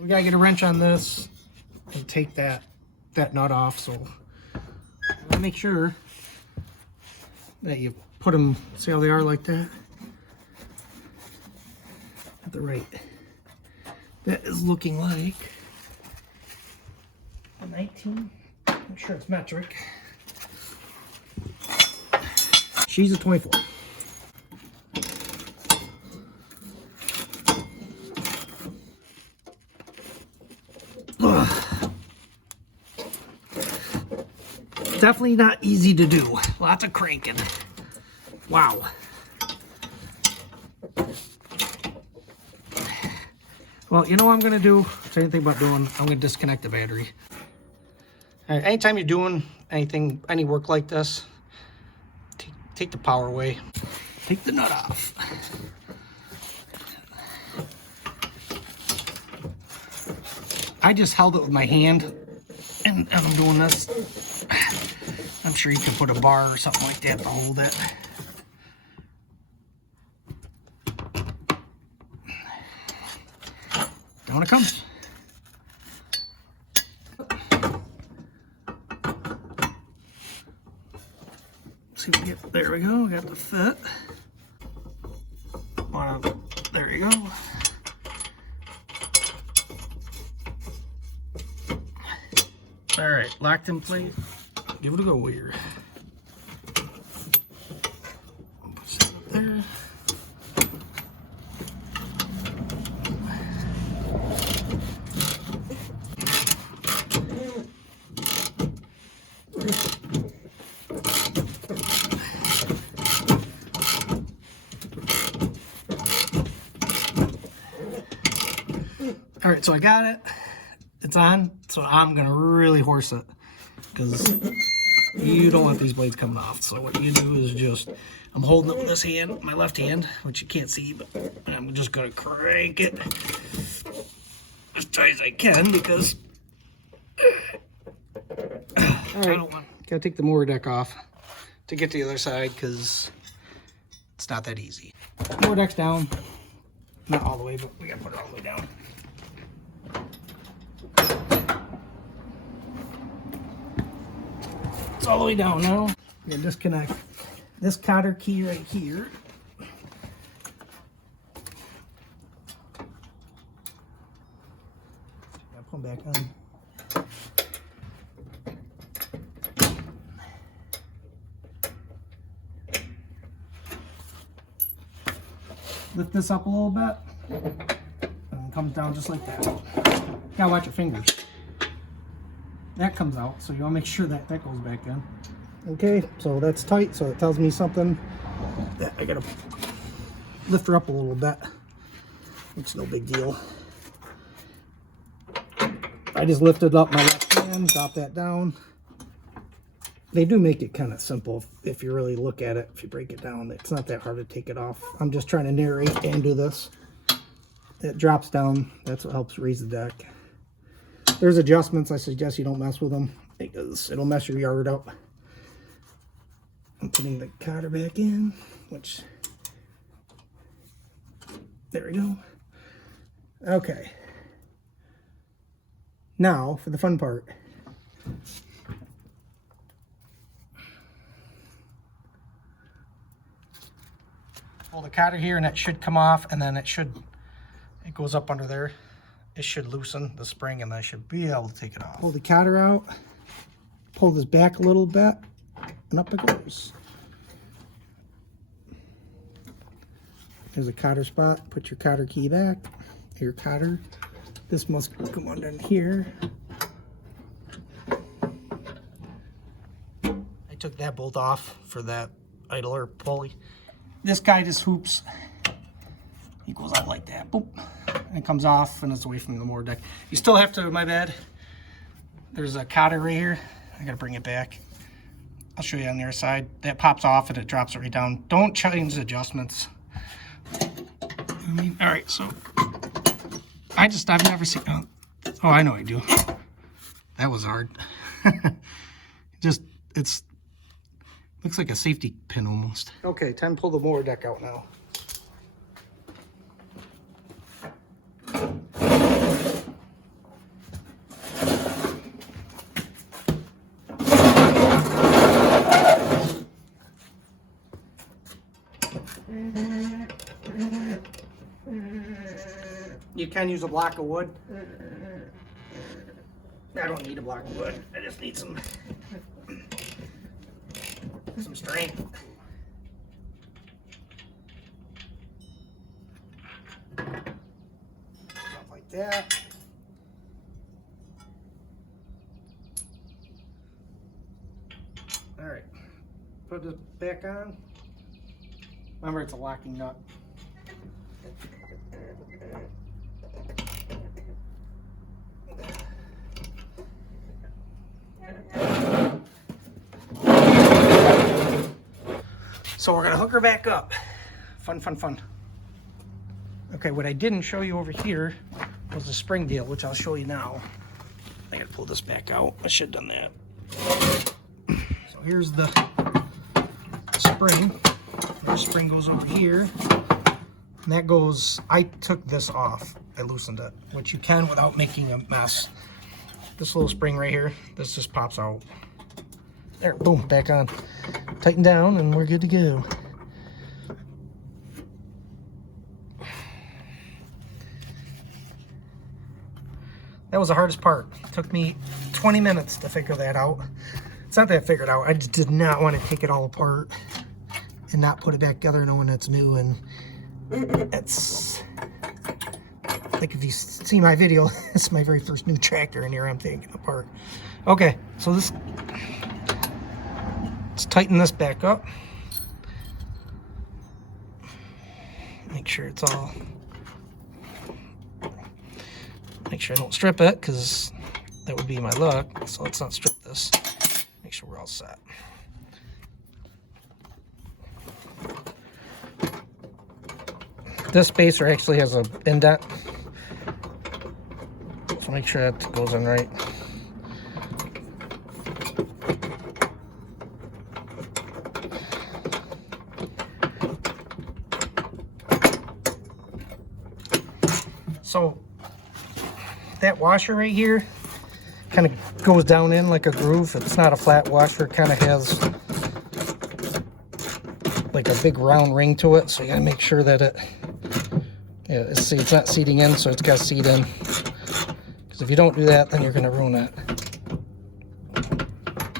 So we gotta get a wrench on this and take that nut off. So make sure that you put them, see how they are like that? At the right. That is looking like a 19. I'm sure it's metric. She's a 24. Ugh. Definitely not easy to do. Lots of cranking. Wow. Well, you know what I'm going to do? If anything about doing, I'm going to disconnect the battery. All right, anytime you're doing anything, any work like this, take the power away. Take the nut off. I just held it with my hand, and I'm doing this. I'm sure you can put a bar or something like that to hold it. Down it comes. See if we get, there we go, we got the fit. There you go. All right, locked in place. Give it a go here. Push that up there. All right, so I got it. It's on, so I'm gonna really horse it because you don't want these blades coming off. So what you do is just, I'm holding it with this hand, my left hand, which you can't see, but I'm just gonna crank it as tight as I can because all right, gotta take the mower deck off to get to the other side because it's not that easy. Mower deck's down, not all the way, but we gotta put it all the way down. It's all the way down now. We're gonna disconnect this cotter key right here. Gotta put them back on. Lift this up a little bit, and it comes down just like that. Gotta watch your fingers. That comes out, so you want to make sure that that goes back in. Okay, so that's tight, so it tells me something that I gotta lift her up a little bit. It's no big deal. I just lifted up my left hand, drop that down. They do make it kind of simple if you really look at it. If you break it down, it's not that hard to take it off. I'm just trying to narrate and do this. It drops down. That's what helps raise the deck. There's adjustments. I suggest you don't mess with them because it'll mess your yard up. I'm putting the cotter back in, which, there we go. Okay. Now for the fun part. Pull the cotter here and it should come off, and then it goes up under there. It should loosen the spring and I should be able to take it off. Pull the cotter out, pull this back a little bit, and up it goes. There's a cotter spot. Put your cotter key back, your cotter. This must come on down here. I took that bolt off for that idler pulley. This guy just hoops. He goes out like that, boop, and it comes off and it's away from the mower deck. You still have to, my bad, there's a cotter right here. I gotta bring it back. I'll show you on the other side. That pops off and it drops right down. Don't change the adjustments. All right, so I've never seen, oh, I know I do. That was hard. It's looks like a safety pin almost. Okay, time to pull the mower deck out now. You can use a block of wood. I don't need a block of wood. I just need some strength. Stuff like that. All right, put this back on. Remember, it's a locking nut. So we're gonna hook her back up. Fun, fun, fun. Okay, what I didn't show you over here was the spring deal, which I'll show you now. I gotta pull this back out. I should have done that. So here's the spring. The spring goes over here. And that goes, I took this off. I loosened it, which you can without making a mess. This little spring right here, this just pops out. There, boom, back on. Tighten down and we're good to go. That was the hardest part. It took me 20 minutes to figure that out. It's not that I figured out. I just did not want to take it all apart and not put it back together knowing it's new. And it's like, if you see my video, it's my very first new tractor, and here I'm taking it apart. Okay, so let's tighten this back up. Make sure it's all, make sure I don't strip it, because that would be my luck. So let's not strip this. Make sure we're all set. This spacer actually has an indent, so make sure that goes in right. So that washer right here kind of goes down in like a groove. It's not a flat washer, it kind of has like a big round ring to it, so you gotta make sure that see, it's not seating in, so it's got to seat in, because if you don't do that, then you're gonna ruin it.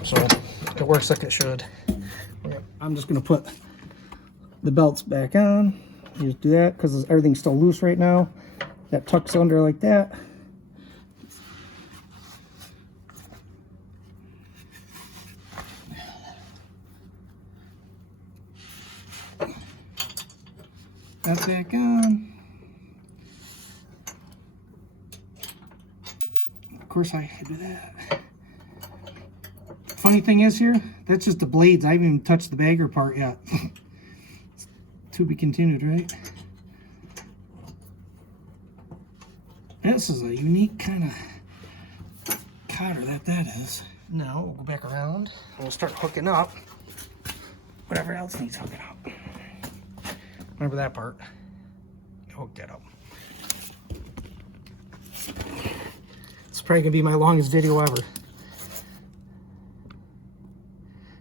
So it works like it should. I'm just gonna put the belts back on. You just do that because everything's still loose right now. That tucks under like that. That back on. Of course I do that. Funny thing is here, that's just the blades. I haven't even touched the bagger part yet. To be continued, right? This is a unique kind of cotter that is. Now we'll go back around and we'll start hooking up whatever else needs hooking up. Remember that part? Hook that up. It's probably gonna be my longest video ever.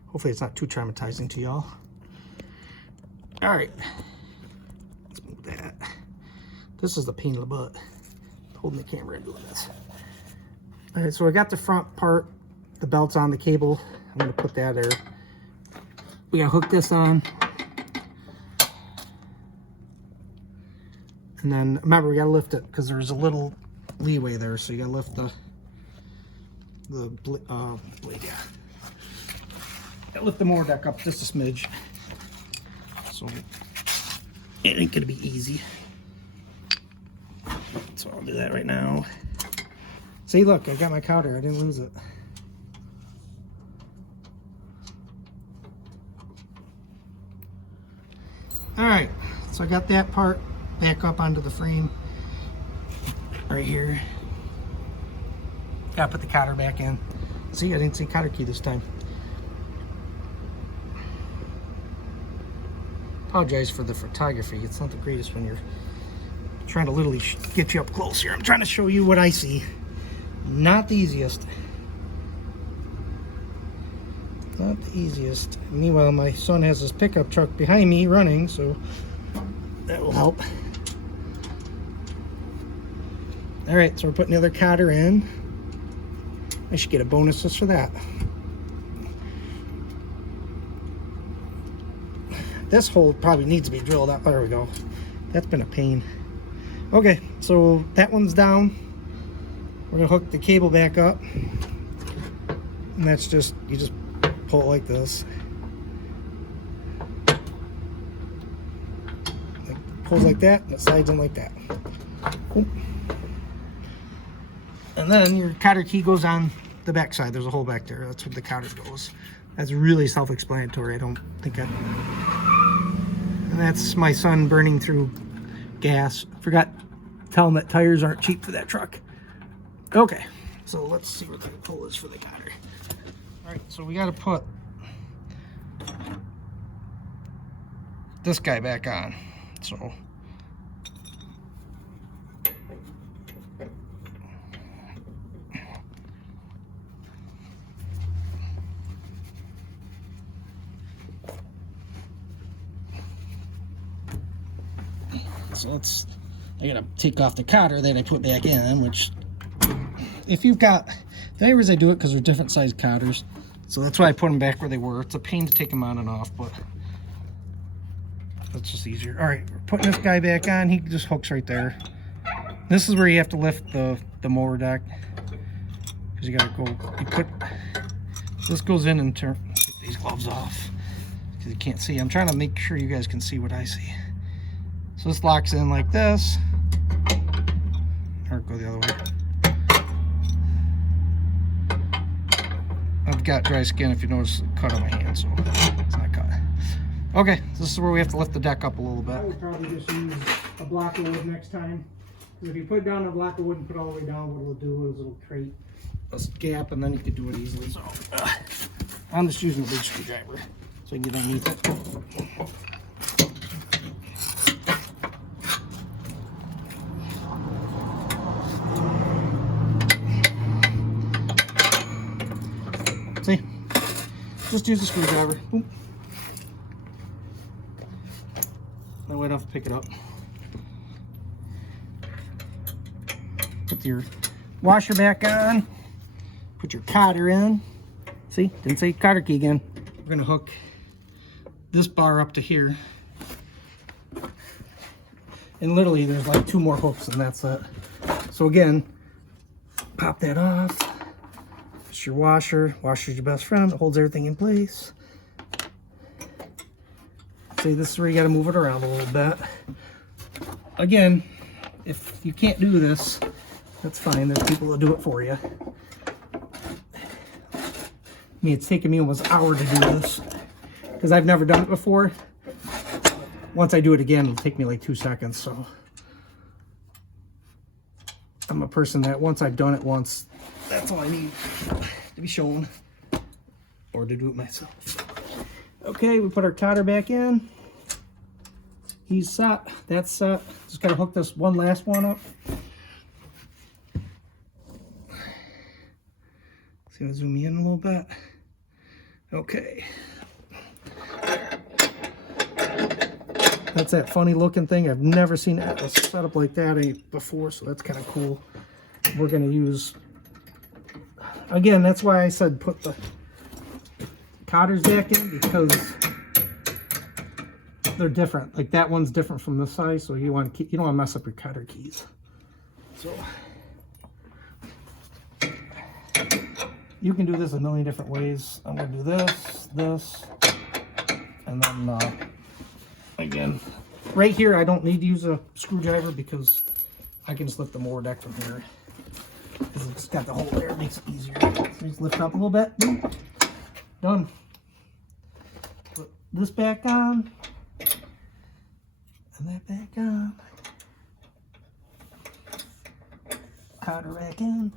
Hopefully it's not too traumatizing to y'all. All right, let's move that. This is the pain in the butt, holding the camera and doing this. All right, so I got the front part, the belt's on the cable. I'm gonna put that there. We gotta hook this on. And then remember, we gotta lift it because there's a little leeway there, so you gotta lift the blade, yeah. Gotta lift the mower deck up just a smidge. So it ain't gonna be easy. So I'll do that right now. See, look, I got my cotter. I didn't lose it. All right, so I got that part back up onto the frame right here. Gotta put the cotter back in. See, I didn't see cotter key this time. Apologize for the photography. It's not the greatest when you're trying to literally get you up close here. I'm trying to show you what I see. Not the easiest. Not the easiest. Meanwhile, my son has his pickup truck behind me running, so that will help. All right, so we're putting the other cotter in. I should get a bonus just for that. This hole probably needs to be drilled out. There we go. That's been a pain. Okay, so that one's down. We're gonna hook the cable back up. And that's just, you just pull it like this. It pulls like that, and it slides in like that. And then your cotter key goes on the back side. There's a hole back there. That's where the cotter goes. That's really self-explanatory. I don't think I... And that's my son burning through gas. Forgot to tell him that tires aren't cheap for that truck. Okay, so let's see what the pull is for the cotter. All right, so we got to put this guy back on. So I gotta take off the cotter that I put back in, which if you've got, the only reason I do it because they're different size cotters. So that's why I put them back where they were. It's a pain to take them on and off, but that's just easier. All right, we're putting this guy back on. He just hooks right there. This is where you have to lift the mower deck. Because you gotta go, you put, this goes in and turn, take these gloves off. Because you can't see. I'm trying to make sure you guys can see what I see. So this locks in like this, or go the other way. I've got dry skin, if you notice the cut on my hand, so it's not cut. Okay, this is where we have to lift the deck up a little bit. I would probably just use a block of wood next time. If you put it down a block of wood and put it all the way down, what it'll do is it'll create a gap, and then you can do it easily. So I'm just using a big screwdriver so I can get underneath it. See? Just use the screwdriver. Boom. That way I don't have to pick it up. Put your washer back on. Put your cotter in. See? Didn't say cotter key again. We're going to hook this bar up to here. And literally there's like 2 more hooks and that's it. So again, pop that off. It's your washer. Washer's your best friend. It holds everything in place. See, this is where you got to move it around a little bit. Again, if you can't do this, that's fine. There's people that do it for you. I mean, it's taken me almost an hour to do this because I've never done it before. Once I do it again, it'll take me like 2 seconds. So I'm a person that once I've done it once, that's all I need to be shown or to do it myself. Okay, we put our cotter back in. He's set. That's set. Just gotta hook this one last one up. See, I'll zoom in a little bit. Okay. That's that funny looking thing. I've never seen a setup like that before, so that's kind of cool. We're gonna use, again, that's why I said put the cotters back in, because they're different. Like that one's different from this side, so you want to keep, you don't want to mess up your cotter keys. So you can do this a million different ways. I'm gonna do this, and then again, right here I don't need to use a screwdriver because I can just lift the mower deck from here. Because it's got the hole there, it makes it easier. So just lift up a little bit. Boom. Done. Put this back on. And that back on. Cotter back in.